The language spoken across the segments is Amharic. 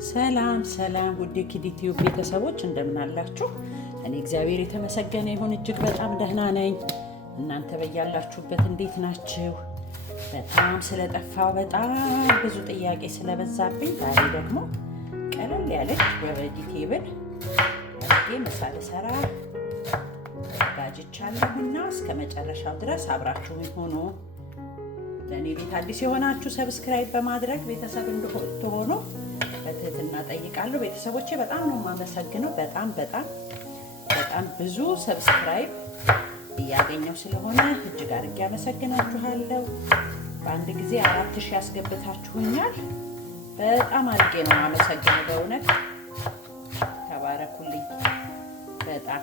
ሰላም ሰላም ውድ ኪዲቲው ቤተሰቦች እንደምን አላችሁ? እኔ እግዚአብሔር የተመሰገነ ይሁን እጅግ በጣም ደህና ነኝ። እናንተ በያላችሁበት እንዴት ናችሁ? በጣም ስለጠፋው በጣም ብዙ ጥያቄ ስለበዛብኝ ዛሬ ደግሞ ቀለል ያለች በቬጂቴብል ምሳ ልሰራ ተዘጋጅቻለሁና እስከ መጨረሻው ድረስ አብራችሁኝ ሆኖ ለእኔ ቤት አዲስ የሆናችሁ ሰብስክራይብ በማድረግ ቤተሰብ እንድትሆኑ በትህትና ጠይቃለሁ። ቤተሰቦቼ በጣም ነው የማመሰግነው። በጣም ብዙ ሰብስክራይብ እያገኘው ስለሆነ እጅግ አድርጌ አመሰግናችኋለሁ። በአንድ ጊዜ 4000 ያስገብታችሁኛል። በጣም አድርጌ ነው የማመሰግነው። በእውነት ተባረኩልኝ በጣም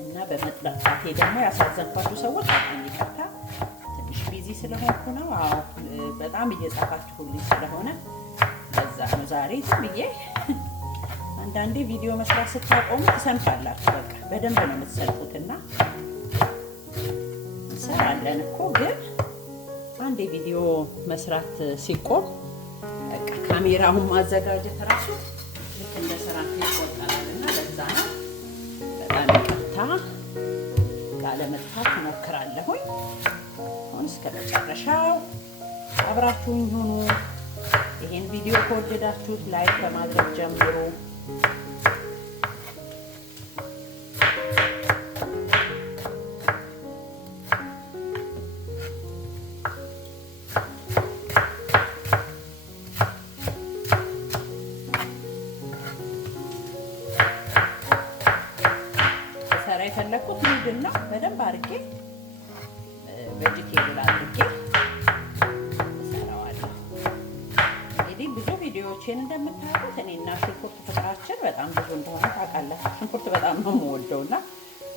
እና በመጥፋቴ ደግሞ ያሳዘንኳችሁ ሰዎች ይቅርታ፣ ትንሽ ቢዚ ስለሆንኩ ነው። አዎ በጣም እየጻፋችሁልኝ ስለሆነ ለዛ ነው ዛሬ ብዬ። አንዳንዴ ቪዲዮ መስራት ስታቆሙ ትሰንፋላችሁ። በቃ በደንብ ነው የምትሰልፉትና እንሰራለን እኮ ግን አንዴ ቪዲዮ መስራት ሲቆም በቃ ካሜራውን ማዘጋጀት ራሱ ልክ እንደ ስራ ይቆጠራልና ለዛ ነው በጣም ይቅርታ። ላለመጥፋት እሞክራለሁኝ። አሁን እስከ መጨረሻው አብራችሁኝ ሁኑ። ይሄን ቪዲዮ ከወደዳችሁት ላይክ በማድረግ ጀምሩ። ሰራ የፈለኩት ምንድን ነው? በደንብ አድርጌ ቬጂቴብል አድርጌ ቪዲዮዎችን እንደምታዩት እኔና ሽንኩርት ፍቅራችን በጣም ብዙ እንደሆነ ታውቃላችሁ። ሽንኩርት በጣም ነው የምወደውና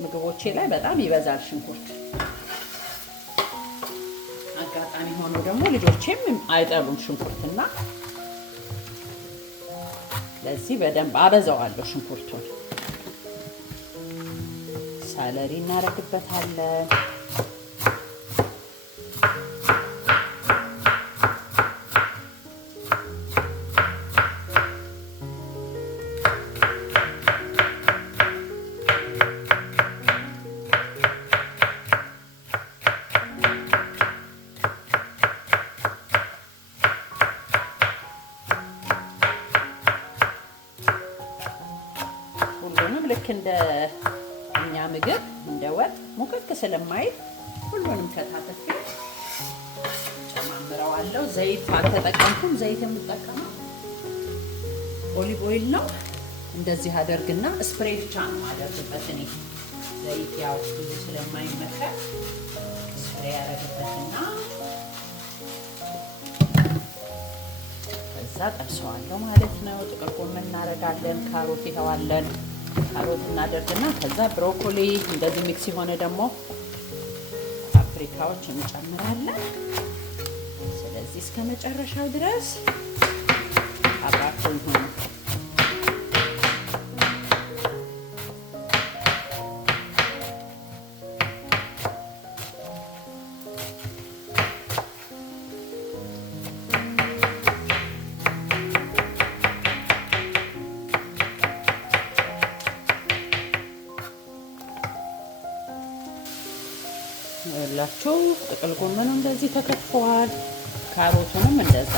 ምግቦቼ ላይ በጣም ይበዛል ሽንኩርት። አጋጣሚ ሆኖ ደግሞ ልጆቼም አይጠሉም ሽንኩርትና ለዚህ በደንብ አበዛዋለሁ ሽንኩርቱን። ሳለሪ እናደርግበታለን። ሁሉንም ልክ እንደ እኛ ምግብ እንደ ወጥ ሙክክ ስለማይል ሁሉንም ከታተፍ ጨማምረዋለሁ። ዘይት አልተጠቀምኩም። ዘይት የምጠቀመው ኦሊቭ ኦይል ነው። እንደዚህ አደርግና ስፕሬይ ብቻ ነው አደርግበት። እኔ ዘይት ያው ብዙ ስለማይመከር ስፕሬይ ያደርግበትና ከዛ ጠብሰዋለሁ ማለት ነው። ጥቅል ጎመን እናደርጋለን። ካሮት ይተዋለን። ካሮት እናደርግና ከዛ ብሮኮሊ እንደዚህ ሚክስ የሆነ ደግሞ ፓፕሪካዎች እንጨምራለን። ስለዚህ እስከ መጨረሻው ድረስ አብራችሁን ሁኑ። ያላችሁ ጥቅል ጎመኑ እንደዚህ ተከትፈዋል። ካሮቱንም እንደዛ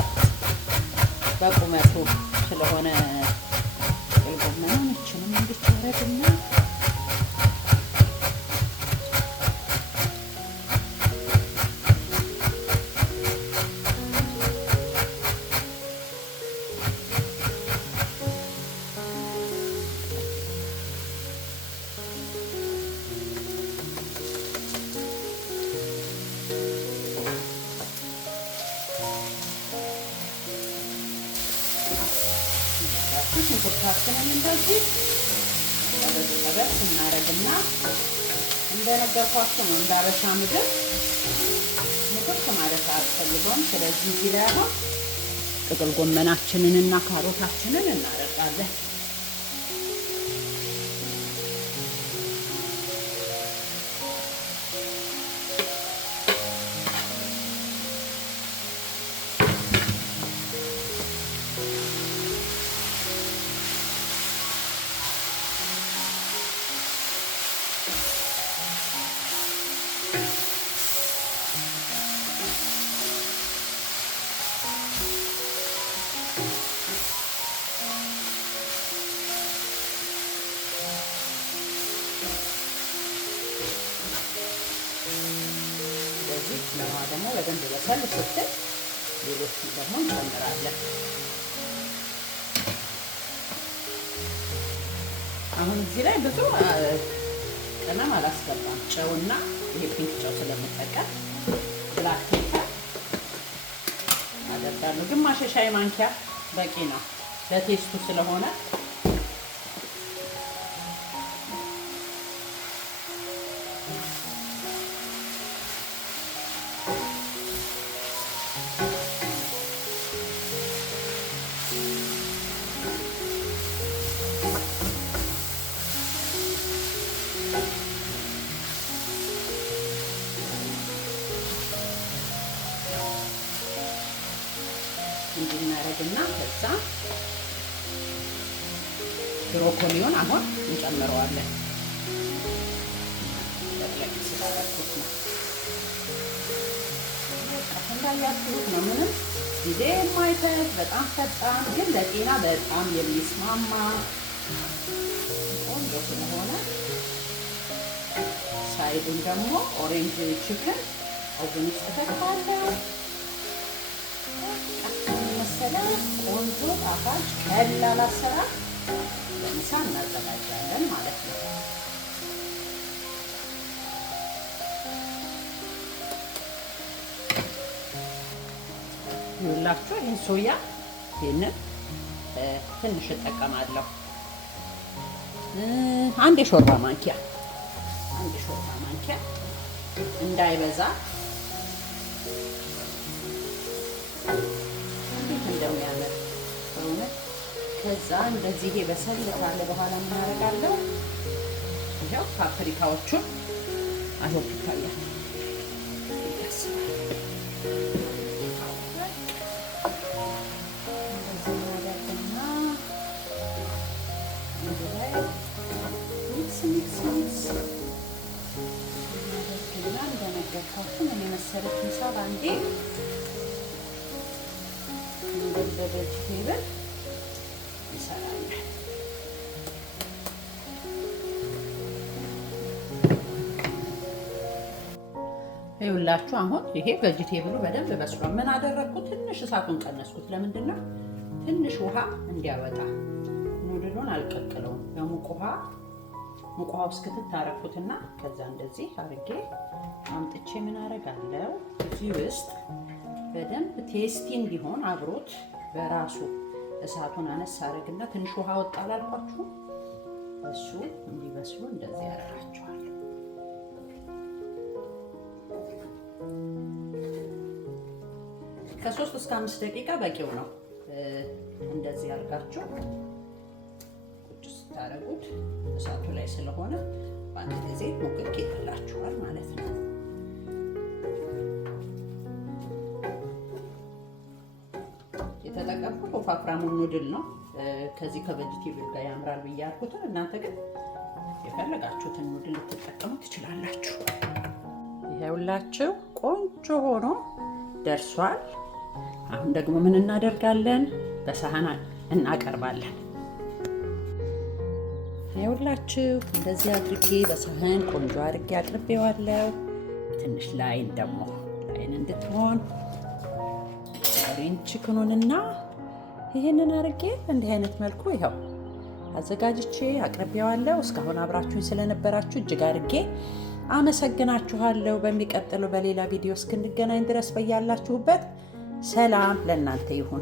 በቁመቱ ስለሆነ ጥቅል ጎመኑን እችንም እንድትያረግና ሽንኩርታችንን እንደዚህ ጠበስ እናደርግና እንደነገርኳችሁ ነው እንደ አበሻ ምግብ ሙክክ ማለት አያስፈልገውም። ስለዚህ እዚህ ላይ አሁን ጥቅል ጎመናችንን እና ካሮታችንን እናደርጋለን። ስለዚህ ለማ ደግሞ በደንብ በሰል ስትል ሌሎቹን ደግሞ እንጨምራለን። አሁን እዚህ ላይ ብዙ ቅመም አላስገባም። ጨውና ይሄ ፒንክ ጨው ስለምጠቀም ብላክ ፔፐር አደርጋለሁ። ግማሽ ሻይ ማንኪያ በቂ ነው ለቴስቱ ስለሆነ። እንዲናረግና ከዛ ብሮኮሊውን አሁን እንጨምረዋለን። ለቅለቅ ስላደረኩት ነው። እንዳያችሁት ነው። ምንም ጊዜ የማይፈጅ በጣም ፈጣን ግን ለጤና በጣም የሚስማማ ቆንጆ ስለሆነ ሳይዱን ደግሞ ኦሬንጅ ቺክን ኦቨን ውስጥ ከተካለው መሰለ ቆንጆ ጣፋጭ ቀላል አሰራር ለምሳ እናዘጋጃለን ማለት ነው። ይኸውላችሁ ይህን ሶያ ይህንን ትንሽ እጠቀማለሁ። አንድ የሾርባ ማንኪያ እንዳይበዛ እንደሚያምር በእውነት። ከዛ እንደዚህ በሰል ካለ በኋላ ምን አደርጋለሁ? ይኸው ፓፕሪካዎቹን አይሆን ይታያል። እንደነገርኳችሁ ምን የመሰለች ምሳ ባንዴ በቬጅቴብል እንሰራለን። ይኸውላችሁ አሁን ይሄ ቬጅቴብሉ በደንብ በስሏል። ምን አደረግኩት? ትንሽ እሳቱን ቀነስኩት። ለምንድን ነው? ትንሽ ውሃ እንዲያወጣ። ኑድሉን አልቀቅለውም። በሙቅ ውሃ ውስጥ ክትት አደረኩትና ከዛ እንደዚህ አድርጌ አምጥቼ ምን አደርጋለሁ? እዚህ ውስጥ በደንብ ቴስቲ እንዲሆን አብሮት በራሱ እሳቱን አነስ አደርግና ትንሽ ውሃ ወጣ አላልኳችሁ? እሱ እንዲበስሉ እንደዚህ ያደርጋቸዋል። ከ3 እስከ 5 ደቂቃ በቂው ነው። እንደዚህ አድርጋችሁ ቁጭ ስታደርጉት እሳቱ ላይ ስለሆነ በአንድ ጊዜ ሙቅቅ ይላችኋል ማለት ነው። የተጠቀምኩት ወፋፍራሙን ኑድል ነው። ከዚህ ከቬጅቴብል ጋር ያምራል ብዬ ያልኩትን። እናንተ ግን የፈለጋችሁትን ኑድል ልትጠቀሙ ትችላላችሁ። ይኸውላችሁ ቆንጆ ሆኖ ደርሷል። አሁን ደግሞ ምን እናደርጋለን? በሳህን እናቀርባለን። ይኸውላችሁ እንደዚህ አድርጌ በሳህን ቆንጆ አድርጌ አቅርቤዋለሁ። ትንሽ ላይን ደግሞ ላይን እንድትሆን ኦሬንጅ ቺክኑንና ይሄንን አድርጌ እንዲህ አይነት መልኩ ይኸው አዘጋጅቼ አቅርቤዋለሁ። እስካሁን አብራችሁኝ ስለነበራችሁ እጅግ አድርጌ አመሰግናችኋለሁ። በሚቀጥለው በሌላ ቪዲዮ እስክንገናኝ ድረስ በያላችሁበት ሰላም ለእናንተ ይሁን።